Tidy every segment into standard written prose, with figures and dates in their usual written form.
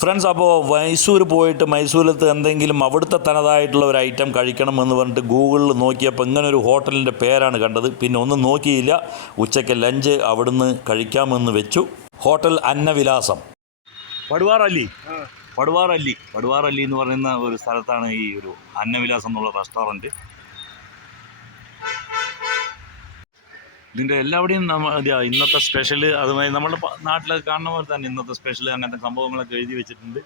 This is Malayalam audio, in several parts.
ഫ്രണ്ട്സ്, അപ്പോൾ മൈസൂർ പോയിട്ട് മൈസൂരിലത്ത് എന്തെങ്കിലും അവിടുത്തെ തനതായിട്ടുള്ള ഒരു ഐറ്റം കഴിക്കണമെന്ന് പറഞ്ഞിട്ട് ഗൂഗിളിൽ നോക്കിയപ്പോൾ ഇങ്ങനെ ഒരു ഹോട്ടലിൻ്റെ പേരാണ് കണ്ടത്. പിന്നെ ഒന്നും നോക്കിയില്ല, ഉച്ചയ്ക്ക് ലഞ്ച് അവിടുന്ന് കഴിക്കാമെന്ന് വെച്ചു. ഹോട്ടൽ അന്നവിലാസം, പടുവാറല്ലി എന്ന് പറയുന്ന ഒരു സ്ഥലത്താണ് ഈ ഒരു അന്നവിലാസം എന്നുള്ള റെസ്റ്റോറൻറ്റ്. ഇതിൻ്റെ എല്ലാവിടെയും ഇന്നത്തെ സ്പെഷ്യൽ, അതുമായി നമ്മുടെ നാട്ടിലൊക്കെ കാണുന്ന പോലെ തന്നെ ഇന്നത്തെ സ്പെഷ്യൽ അങ്ങനത്തെ സംഭവങ്ങളൊക്കെ എഴുതി വെച്ചിട്ടുണ്ട്.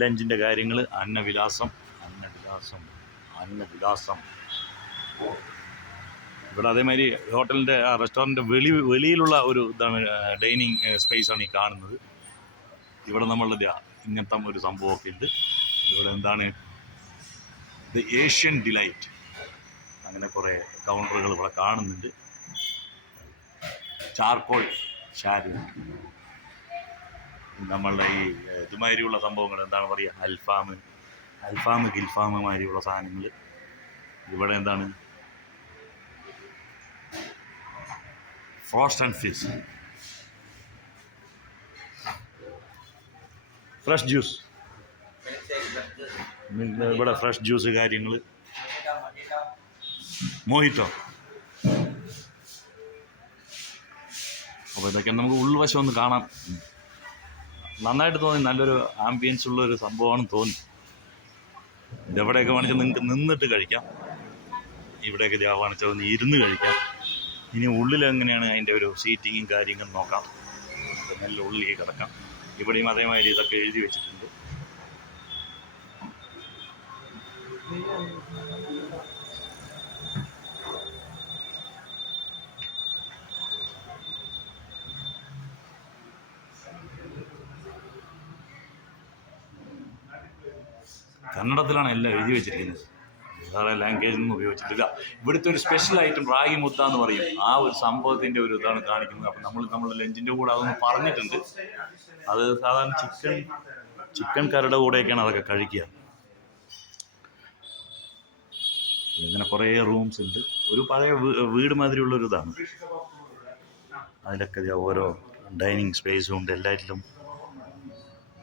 ലഞ്ചിൻ്റെ കാര്യങ്ങൾ, അന്നവിലാസം. ഇവിടെ അതേമാതിരി ഹോട്ടലിൻ്റെ റെസ്റ്റോറൻറ്റ് വെളിയിലുള്ള ഒരു ഇതാണ്, ഡൈനിങ് സ്പേസാണ് ഈ കാണുന്നത്. ഇവിടെ നമ്മളുടെ ഇങ്ങനത്തെ ഒരു സംഭവമൊക്കെ ഉണ്ട്. ഇവിടെ എന്താണ്, ദ ഏഷ്യൻ ഡിലൈറ്റ്, അങ്ങനെ കുറേ കൗണ്ടറുകൾ ഇവിടെ കാണുന്നുണ്ട്. ചാർക്കോൾ ഷാരി, നമ്മളുടെ ഈ ഇതുമാതിരിയുള്ള സംഭവങ്ങൾ എന്താണ് പറയുക, അൽഫാം ഗിൽഫാം മാതിരിയുള്ള സാധനങ്ങൾ. ഇവിടെ എന്താണ്, frost and fish, fresh juice. ഇവിടെ ഫ്രഷ് ജ്യൂസ് കാര്യങ്ങൾ, മോഹിറ്റോ. അപ്പോൾ ഇതൊക്കെ നമുക്ക് ഉൾവശം ഒന്ന് കാണാം. നന്നായിട്ട് തോന്നി, നല്ലൊരു ആംബിയൻസ് ഉള്ളൊരു സംഭവമാണെന്ന് തോന്നി. ഇതെവിടെയൊക്കെ വേണിച്ചാൽ നിങ്ങൾക്ക് നിന്നിട്ട് കഴിക്കാം, ഇവിടെയൊക്കെ വേണിച്ചാൽ ഒന്ന് ഇരുന്ന് കഴിക്കാം. ഇനി ഉള്ളിലെങ്ങനെയാണ് അതിൻ്റെ ഒരു സീറ്റിങ്ങും കാര്യങ്ങളും നോക്കാം. നല്ല ഉള്ളിലേക്ക് കിടക്കാം. ഇവിടെയും അതേമാതിരി ഇതൊക്കെ എഴുതി വെച്ചിട്ടുണ്ട്. കന്നഡത്തിലാണ് എല്ലാം എഴുതി വെച്ചിരിക്കുന്നത്, വേറെ ലാംഗ്വേജൊന്നും ഉപയോഗിച്ചിട്ടില്ല. ഇവിടുത്തെ ഒരു സ്പെഷ്യൽ ഐറ്റം റാഗി മുദ്ദ എന്ന് പറയും. ആ ഒരു സംഭവത്തിൻ്റെ ഒരു ഇതാണ് കാണിക്കുന്നത്. അപ്പം നമ്മൾ ലഞ്ചിൻ്റെ കൂടെ അതൊന്ന് പറഞ്ഞിട്ടുണ്ട്. അത് സാധാരണ ചിക്കൻ കറിയുടെ കൂടെയൊക്കെയാണ് അതൊക്കെ കഴിക്കുക. ഇങ്ങനെ കുറേ റൂംസ് ഉണ്ട്. ഒരു പഴയ വീട് മാതിരിയുള്ളൊരു ഇതാണ്. അതിലൊക്കെ ഓരോ ഡൈനിങ് സ്പേസും ഉണ്ട് എല്ലാറ്റിലും.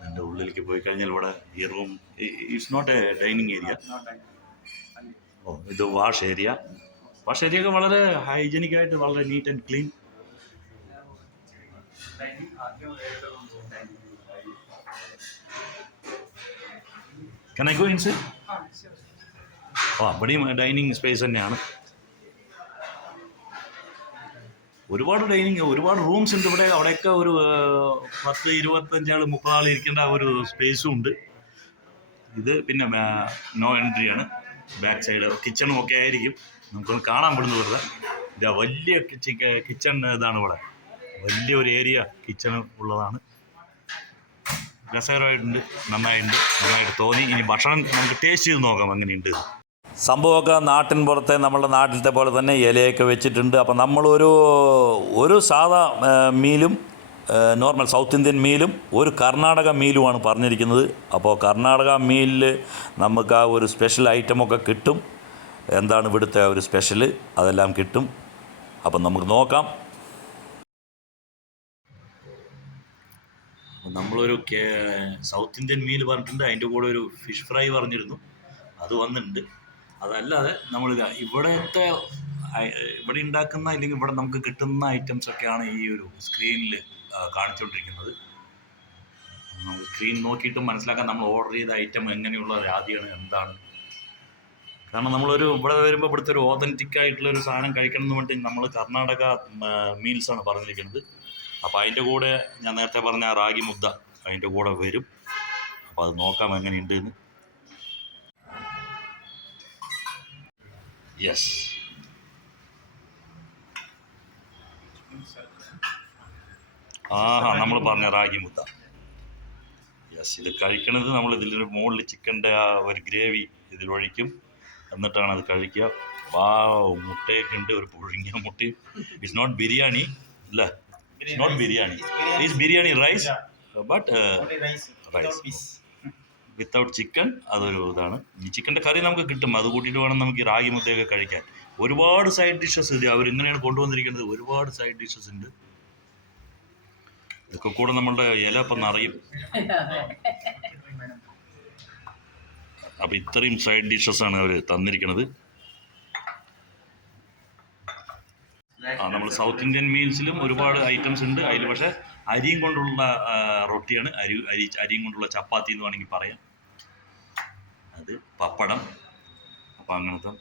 അതിൻ്റെ ഉള്ളിലേക്ക് പോയി കഴിഞ്ഞാൽ ഇവിടെ ഈ room it's not a dining area. ഇത് വാഷ് ഏരിയ ഒക്കെ വളരെ ഹൈജനിക്കായിട്ട്, വളരെ neat and clean. Can I go inside? അവിടെയും ഡൈനിങ് സ്പേസ് തന്നെയാണ്. ഒരുപാട് റൂംസ് ഉണ്ട് ഇവിടെ. അവിടെയൊക്കെ ഒരു 10, 25 ആൾ, 30 ആൾ ഇരിക്കേണ്ട ഒരു സ്പേസും ഉണ്ട്. ഇത് പിന്നെ നോ എൻട്രിയാണ്. ബാക്ക് സൈഡ് കിച്ചണും ഒക്കെ ആയിരിക്കും. നമുക്കൊന്ന് കാണാൻ പെടുന്നു വെറുതെ. ഇതാ വലിയ കിച്ചൺ ഇതാണ്. ഇവിടെ വലിയൊരു ഏരിയ കിച്ചൺ ഉള്ളതാണ്. രസകരമായിട്ടുണ്ട്, നന്നായിട്ട് തോന്നി. ഇനി ഭക്ഷണം നമുക്ക് ടേസ്റ്റ് ചെയ്ത് നോക്കാം എങ്ങനെയുണ്ട്. സംഭവമൊക്കെ നാട്ടിൻ പുറത്തെ നമ്മളുടെ നാട്ടിലത്തെ പോലെ തന്നെ ഇലയൊക്കെ വെച്ചിട്ടുണ്ട്. അപ്പം നമ്മളൊരു സാധാ മീലും, നോർമൽ സൗത്ത് ഇന്ത്യൻ മീലും, ഒരു കർണാടക മീലുമാണ് പറഞ്ഞിരിക്കുന്നത്. അപ്പോൾ കർണാടക മീലിൽ നമുക്ക് ആ ഒരു സ്പെഷ്യൽ ഐറ്റമൊക്കെ കിട്ടും. എന്താണ് ഇവിടുത്തെ ഒരു സ്പെഷ്യൽ, അതെല്ലാം കിട്ടും. അപ്പം നമുക്ക് നോക്കാം. നമ്മളൊരു സൗത്ത് ഇന്ത്യൻ മീൽ പറഞ്ഞിട്ടുണ്ട്. അതിൻ്റെ കൂടെ ഒരു ഫിഷ് ഫ്രൈ പറഞ്ഞിരുന്നു, അത് വന്നിട്ടുണ്ട്. അതല്ലാതെ ഇവിടെ ഉണ്ടാക്കുന്ന, അല്ലെങ്കിൽ ഇവിടെ നമുക്ക് കിട്ടുന്ന ഐറ്റംസൊക്കെയാണ് ഈ ഒരു സ്ക്രീനിൽ കാണിച്ചുകൊണ്ടിരിക്കുന്നത്. നമുക്ക് സ്ക്രീൻ നോക്കിയിട്ട് മനസ്സിലാക്കാൻ നമ്മൾ ഓർഡർ ചെയ്ത ഐറ്റം എങ്ങനെയുള്ള ജാതിയാണ്, എന്താണ്. കാരണം ഇവിടെ വരുമ്പോൾ ഇവിടുത്തെ ഒരു ഓതൻറ്റിക് ആയിട്ടുള്ളൊരു സാധനം കഴിക്കണം എന്ന് പറഞ്ഞിട്ട് നമ്മൾ കർണാടക മീൽസാണ് പറഞ്ഞിരിക്കുന്നത്. അപ്പോൾ അതിൻ്റെ കൂടെ ഞാൻ നേരത്തെ പറഞ്ഞ റാഗി മുദ്ദ അതിൻ്റെ കൂടെ വരും. അപ്പോൾ അത് നോക്കാം എങ്ങനെയുണ്ട് എന്ന്. യെസ്, നമ്മൾ പറഞ്ഞ റാഗി മുദ്ദ. യെസ്, ഇത് കഴിക്കണത് നമ്മൾ ഇതിലൊരു മുകളിൽ ചിക്കൻ്റെ ആ ഒരു ഗ്രേവി ഇതിലൊഴിക്കും, എന്നിട്ടാണ് അത് കഴിക്കുക. മുട്ടയൊക്കെ ഉണ്ട്, ഒരു പുഴുങ്ങിയ മുട്ടയും. ഇറ്റ്സ് നോട്ട് ബിരിയാണി അല്ലേ, it's not biryani, it's biryani rice, but rice without chicken. അതൊരു ഇതാണ്. ഈ ചിക്കൻ്റെ കറി നമുക്ക് കിട്ടും, അത് കൂട്ടിയിട്ട് വേണം നമുക്ക് ഈ റാഗി മുദ്ദയൊക്കെ കഴിക്കാൻ. ഒരുപാട് സൈഡ് ഡിഷസ് ഉണ്ട്, അവരിങ്ങനെയാണ് കൊണ്ടുവന്നിരിക്കുന്നത്. ഒരുപാട് സൈഡ് ഡിഷസ് ഉണ്ട്. ഇതൊക്കെ കൂടെ നമ്മളുടെ ഇല ഇപ്പം നിറയും. അപ്പോൾ ഇത്രയും സൈഡ് ഡിഷസാണ് അവർ തന്നിരിക്കുന്നത്. നമ്മൾ സൗത്ത് ഇന്ത്യൻ മീൽസിലും ഒരുപാട് ഐറ്റംസ് ഉണ്ട്. അതിൽ പക്ഷേ അരിയും കൊണ്ടുള്ള റൊട്ടിയാണ്, അരിയും കൊണ്ടുള്ള ചപ്പാത്തി എന്ന് വേണമെങ്കിൽ പറയാം. അത് പപ്പടം. അപ്പോൾ അങ്ങനത്തെ.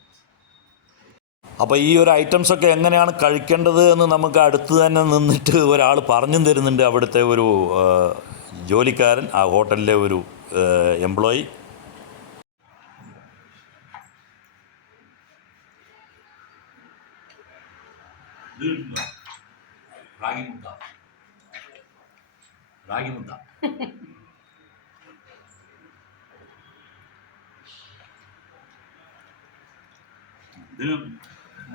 അപ്പോൾ ഈ ഒരു ഐറ്റംസൊക്കെ എങ്ങനെയാണ് കഴിക്കേണ്ടത് എന്ന് നമുക്ക് അടുത്ത് തന്നെ നിന്നിട്ട് ഒരാൾ പറഞ്ഞു തരുന്നുണ്ട്. അവിടുത്തെ ഒരു ജോലിക്കാരൻ, ആ ഹോട്ടലിലെ ഒരു എംപ്ലോയി. റാഗി മുദ്ദ ഇതിന്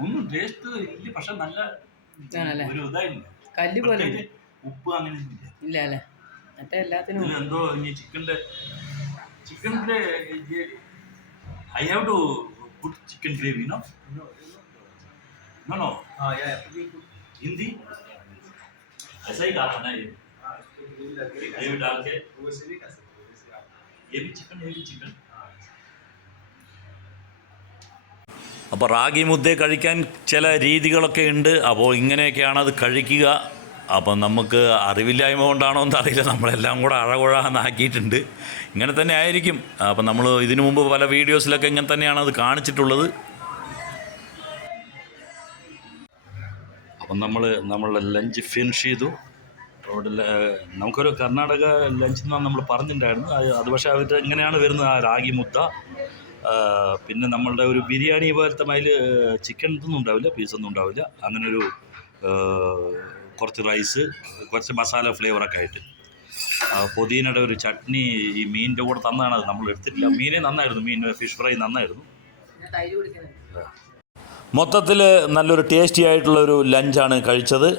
ഒന്നും ടേസ്റ്റ് ഇല്ല, പക്ഷെ നല്ല ഒരു ഇതായില്ല, കല്ല് പോലെ. ഉപ്പ് അങ്ങനെ ഇല്ല അല്ലേ? മറ്റേ എല്ലാത്തിനും എന്തോ ചിക്കൻ്റെ I have to put chicken gravy. No no no Hindi ऐसा ही कहा ना, ये ग्रेवी डाल के ये भी चिकन. അപ്പോൾ റാഗി മുദ്ദ കഴിക്കാൻ ചില രീതികളൊക്കെ ഉണ്ട്. അപ്പോൾ ഇങ്ങനെയൊക്കെയാണ് അത് കഴിക്കുക. അപ്പം നമുക്ക് അറിവില്ലായ്മ കൊണ്ടാണോ എന്നറിയില്ല, നമ്മളെല്ലാം കൂടെ അഴകുഴാന്നാക്കിയിട്ടുണ്ട്. ഇങ്ങനെ തന്നെ ആയിരിക്കും. അപ്പം നമ്മൾ ഇതിനു മുമ്പ് പല വീഡിയോസിലൊക്കെ ഇങ്ങനെ തന്നെയാണ് അത് കാണിച്ചിട്ടുള്ളത്. അപ്പം നമ്മളുടെ ലഞ്ച് ഫിനിഷ് ചെയ്തു. അവിടെ നമുക്കൊരു കർണാടക ലഞ്ച് എന്നാണ് നമ്മൾ പറഞ്ഞിട്ടുണ്ടായിരുന്നു. അത് പക്ഷേ അവർ ഇങ്ങനെയാണ് വരുന്നത്, ആ റാഗി മുദ്ദ. പിന്നെ നമ്മളുടെ ഒരു ബിരിയാണി പോലത്തെ അതിൽ ചിക്കൻ ഇതൊന്നും ഉണ്ടാവില്ല, പീസൊന്നും ഉണ്ടാവില്ല. അങ്ങനൊരു കുറച്ച് റൈസ്, കുറച്ച് മസാല ഫ്ലേവറൊക്കെ ആയിട്ട്, പുതിനയുടെ ഒരു ചട്നി ഈ മീനിൻ്റെ കൂടെ തന്നതാണ്. അത് നമ്മൾ എടുത്തിട്ടില്ല. മീനേ നന്നായിരുന്നു, ഫിഷ് ഫ്രൈ നന്നായിരുന്നു. മൊത്തത്തിൽ നല്ലൊരു ടേസ്റ്റി ആയിട്ടുള്ളൊരു ലഞ്ചാണ് കഴിച്ചത്.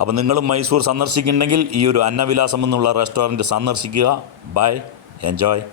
അപ്പോൾ നിങ്ങളും മൈസൂർ സന്ദർശിക്കുന്നുണ്ടെങ്കിൽ ഈ ഒരു അന്നവിലാസം എന്നുള്ള റെസ്റ്റോറൻറ്റ് സന്ദർശിക്കുക. Bye, enjoy.